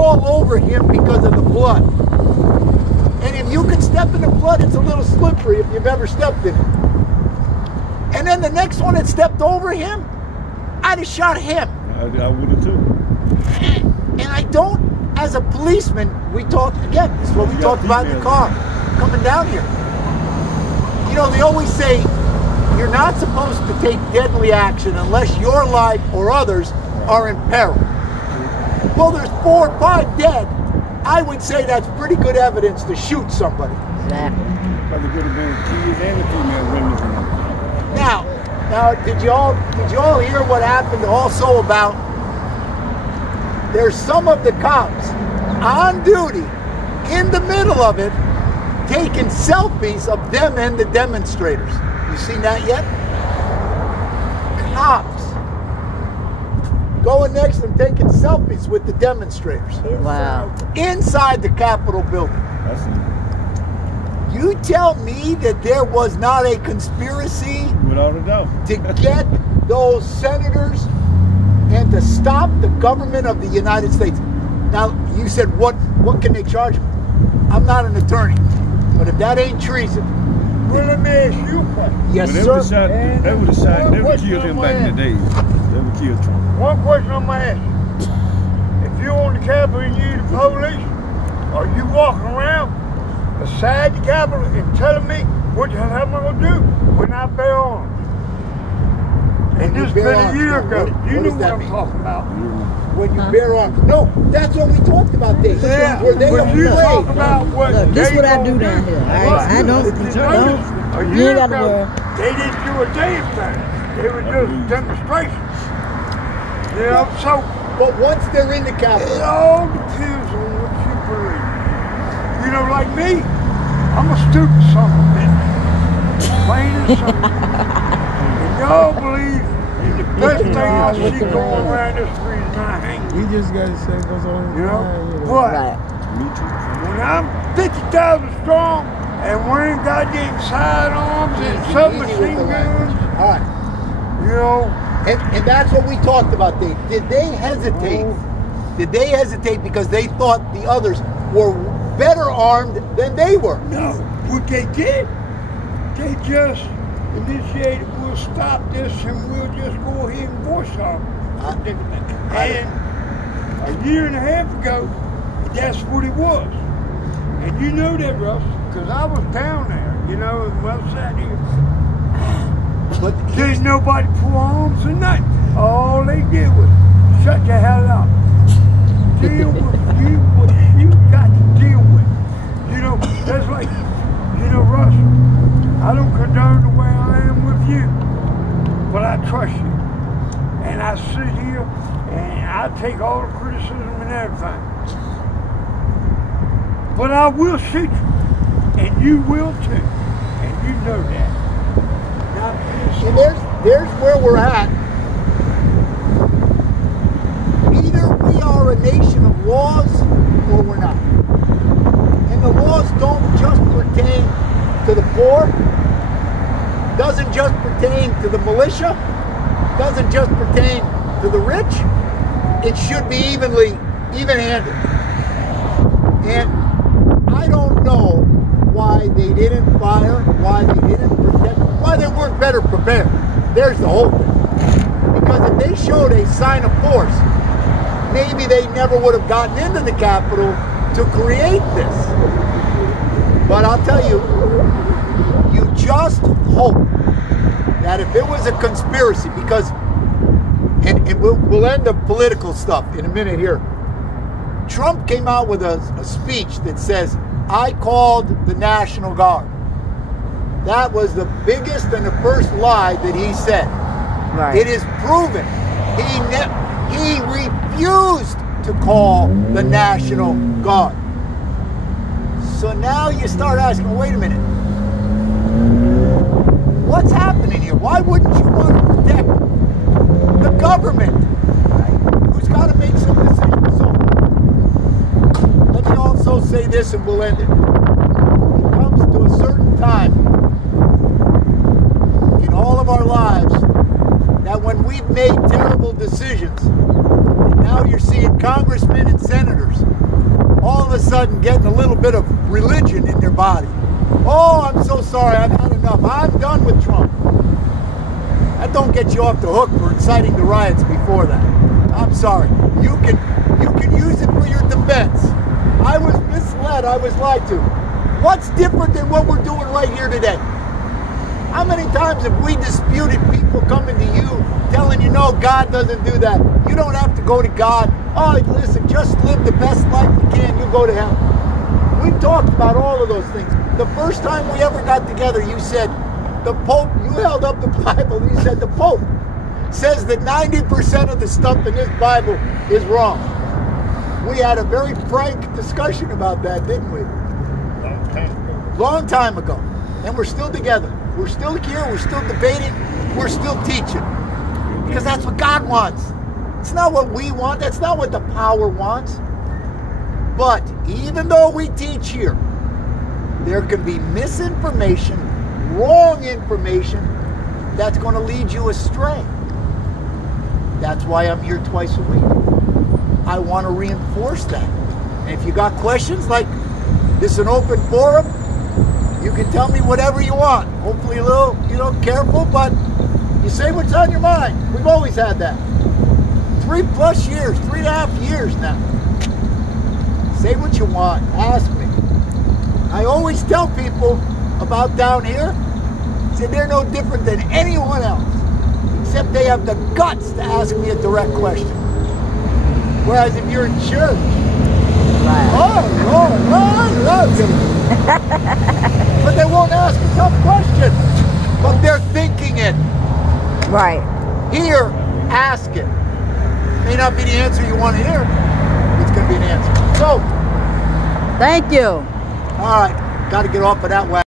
fall over him because of the blood. And if you can step in the blood, it's a little slippery if you've ever stepped in it. And then the next one that stepped over him, I'd have shot him. I would have too. And I don't, as a policeman, we talked, again, this is what we talked about in the car, coming down here. You know, they always say, you're not supposed to take deadly action unless your life or others are in peril. Well, there's 4 or 5 dead. I would say that's pretty good evidence to shoot somebody. Exactly. Probably could have been kids and the female women. Now, did y'all hear what happened also about there's some of the cops on duty in the middle of it taking selfies of them and the demonstrators. You seen that yet? Cops going next to them taking selfies with the demonstrators. Wow. Inside the Capitol building. That's it. You tell me that there was not a conspiracy Without a doubt. to get those senators and to stop the government of the United States. Now, you said, what can they charge me? I'm not an attorney, but if that ain't treason. Well, let me ask you a question. Yes, They sir. would have shot, they would have killed him back in the days. They would kill Trump. One question I'm going to ask you. If you're on the Capitol and you're the police, are you walking around beside the Capitol and telling me what the hell am I going to do when I bear arms? And this been a year ago. You know what I'm talking about. When you bear arms. No, that's what we talked about, Dave. Yeah, Where they but you talk afraid. about what Look, this is what I gonna do down here. I don't. A You year ain't got to ago, worry. they didn't do a damn thing. They were just demonstrations. You know, so But once they're in the it Capitol, all depends on what you believe. You know, like me, I'm a stupid son of a bitch. Plain and simple. And y'all believe the best thing I see going around this street is my hang. He just got to say what's on his You know? mind. But Right. Me too. when I'm 50,000 strong and wearing goddamn sidearms and easy submachine with the guns, all right. you know, And that's what we talked about, Dave. Did they hesitate? Did they hesitate because they thought the others were better armed than they were? no. What they did, they just initiated, we'll stop this and we'll just go ahead and voice our. And a year and a half ago, that's what it was. And you know that, Russ, because I was down there, you know, and well sat here. But There's nobody pull arms or nothing. All they did was shut the hell up. Deal with what you got to deal with. You know, that's like, you know, Russ, I don't condone the way I am with you, but I trust you. And I sit here and I take all the criticism and everything. But I will shoot you, and you will too, and you know that. Now, and there's where we're at. Either we are a nation of laws or we're not. And the laws don't just pertain to the poor, doesn't just pertain to the militia, doesn't just pertain to the rich. It should be even-handed. And I don't know why they didn't fire, why they didn't protect, why they weren't better prepared. There's the whole thing. Because if they showed a sign of force, maybe they never would have gotten into the Capitol to create this. But I'll tell you, you just hope that if it was a conspiracy, because, and we'll end the political stuff in a minute here. Trump came out with a speech that says, I called the National Guard. That was the biggest and the first lie that he said. Right. It is proven he refused to call the National Guard. So now you start asking, wait a minute, what's happening here? Why wouldn't you want to protect the government, who's got to make some decisions? So let me also say this and we'll end it. It comes to a certain time in all of our lives that when we've made terrible decisions, and now now you're seeing congressmen and senators all of a sudden getting a little bit of religion in their body. Oh, I'm so sorry, I've had enough. I'm done with Trump. That don't get you off the hook for inciting the riots before that. I'm sorry. You can use it for your defense. I was misled. I was lied to. What's different than what we're doing right here today? How many times have we disputed people coming to you, telling you, no, God doesn't do that. You don't have to go to God. Oh, listen, just live the best life you can. You'll go to heaven. We've talked about all of those things. The first time we ever got together, you said, the Pope, you held up the Bible, you said the Pope says that 90% of the stuff in this Bible is wrong. We had a very frank discussion about that, didn't we? Long time ago. And we're still together. We're still here, we're still debating, we're still teaching. Because that's what God wants. It's not what we want, that's not what the power wants. But even though we teach here, there can be misinformation, wrong information that's going to lead you astray. That's why I'm here twice a week. I want to reinforce that. And if you got questions, like this is an open forum, you can tell me whatever you want. Hopefully a little, careful, but you say what's on your mind. We've always had that. 3+ years, 3.5 years now. Say what you want. Ask me. I always tell people about down here, say they're no different than anyone else, except they have the guts to ask me a direct question. Whereas if you're in church, oh, but they won't ask a tough question. But they're thinking it. Right. Here, ask it. May not be the answer you want to hear. It's going to be an answer. So, Thank you. all right, got to get off of that wagon.